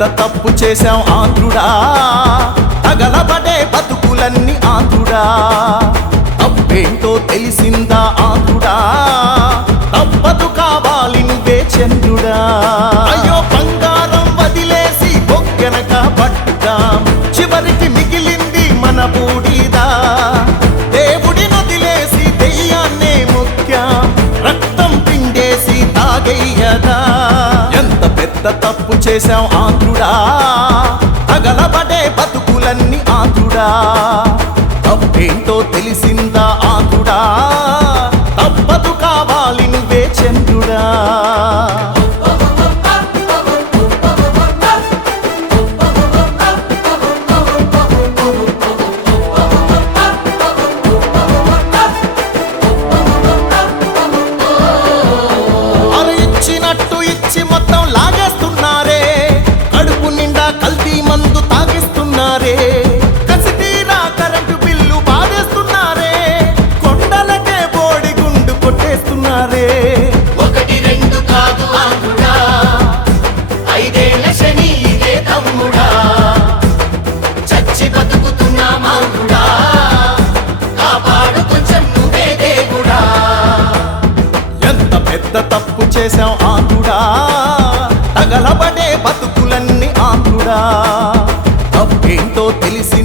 పెద్ద తప్పు చేశాం ఆంధ్రుడా, తగలబడే బతుకులన్నీ ఆంధ్రుడా. తప్పేంటో తెలిసిందా ఆంధ్రుడా, తప్పదు కావాలి నువ్వే చంద్రుడా. అయ్యో బంగారం వదిలేసి బొగ్గెనక పట్టుదాం, చివరికి మిగిలింది మన బూడిదా. దేవుడి వదిలేసి దెయ్యాన్నే ముఖ్యం, రక్తం పిండేసి తాగయ్యదా. ఎంత పెద్ద తప్పు చేశాం ఆంధ్రుడా, తగలబడే బతుకులన్నీ ఆంధ్రుడా. తప్పేంటో తెలిసిందా ఆంధ్రుడా, తప్పదు కావాలి నువ్వే చంద్రుడా. ఇచ్చినట్టు ఇచ్చి మొత్తం లాగేస్తున్నారే, కడుపు నిండా కల్తీ మందు తాగిస్తున్నారే. కసి తీరా కరెంటు బిల్లు బాధేస్తున్నారే, కొండలకే బోడి గుండు కొట్టేస్తున్నారే. ఒకటి రెండు కాదు ఆంధ్రుడా, ఐదేళ్ల శని ఇదే తమ్ముడా. చచ్చి బతుకుతున్నాం ఆంధ్రుడా, కాపాడు కొంచెం నువ్వే దేవుడా. ఎంత పెద్ద తప్పు చేశాం ఆంధ్రుడా, తగలబడే బతుకులన్నీ ఆంధ్రుడా. తప్పేంటో తెలిసి